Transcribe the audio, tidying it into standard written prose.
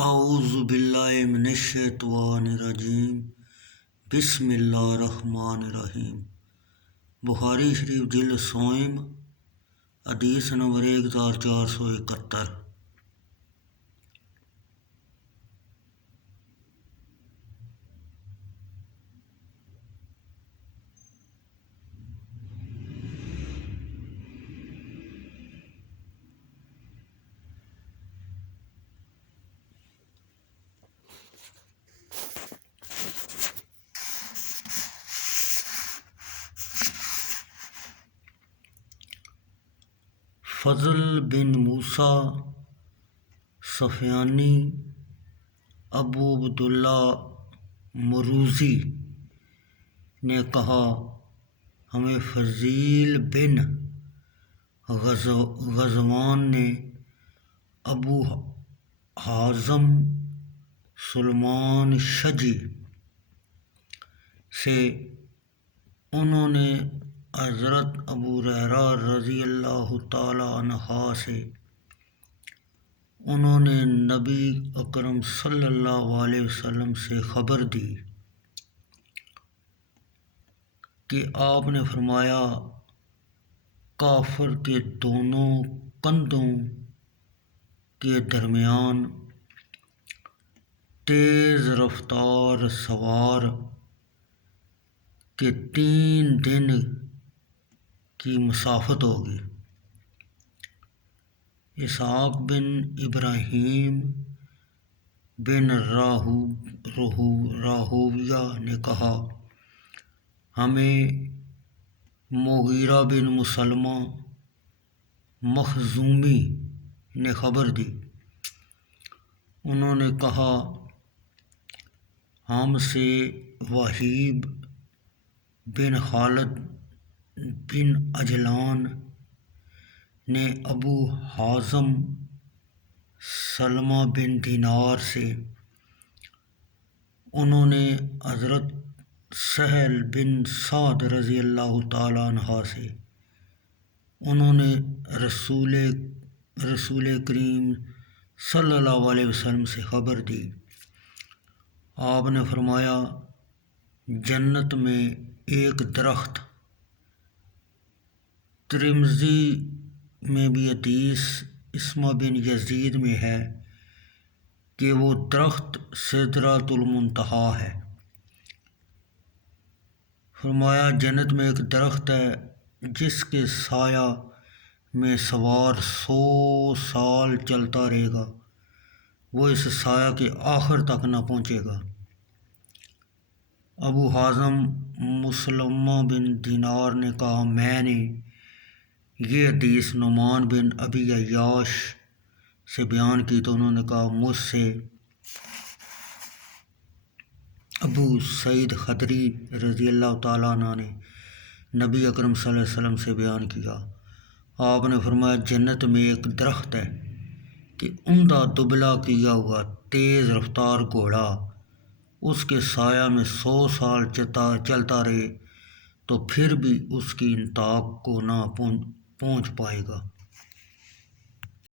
اعوذ باللہ من الشیطان الرجیم بسم اللہ الرحمن الرحیم۔ بخاری شریف جلد سوم حدیث نمبر 1471۔ فضل بن موسیٰ صفیانی ابو عبداللہ مروزی نے کہا، ہمیں فضیل بن غزوان نے ابو حازم سلمان شجی سے، انہوں نے حضرت ابو ہریرہ رضی اللہ تعالی عنہ سے، انہوں نے نبی اکرم صلی اللہ علیہ وسلم سے خبر دی کہ آپ نے فرمایا، کافر کے دونوں کندھوں کے درمیان تیز رفتار سوار کے 3 دن کی مسافت ہوگی۔ اسحاق بن ابراہیم بن راہویہ نے کہا، ہمیں مغیرہ بن مسلمہ مخزومی نے خبر دی، انہوں نے کہا، ہم سے وہیب بن خالد بن عجلان نے ابو حازم سلمہ بن دینار سے، انہوں نے حضرت سہل بن سعد رضی اللہ تعالیٰ عنہ سے، انہوں نے رسول کریم صلی اللہ علیہ وسلم سے خبر دی۔ آپ نے فرمایا، جنت میں ایک درخت، ترمذی میں بھی حدیث اسمہ بن یزید میں ہے کہ وہ درخت سدرۃ المنتہا ہے۔ فرمایا، جنت میں ایک درخت ہے جس کے سایہ میں سوار 100 سال چلتا رہے گا، وہ اس سایہ کے آخر تک نہ پہنچے گا۔ ابو حازم مسلمہ بن دینار نے کہا، میں نے یہ حدیث نعمان بن ابی عیاش سے بیان کی تو انہوں نے کہا، مجھ سے ابو سعید خدری رضی اللہ تعالیٰ عنہ نے نبی اکرم صلی اللہ علیہ وسلم سے بیان کیا۔ آپ نے فرمایا، جنت میں ایک درخت ہے کہ عمدہ دبلا کیا ہوا تیز رفتار گھوڑا اس کے سایہ میں 100 سال چلتا رہے تو پھر بھی اس کی انتہا کو نہ پہنچ پائے گا۔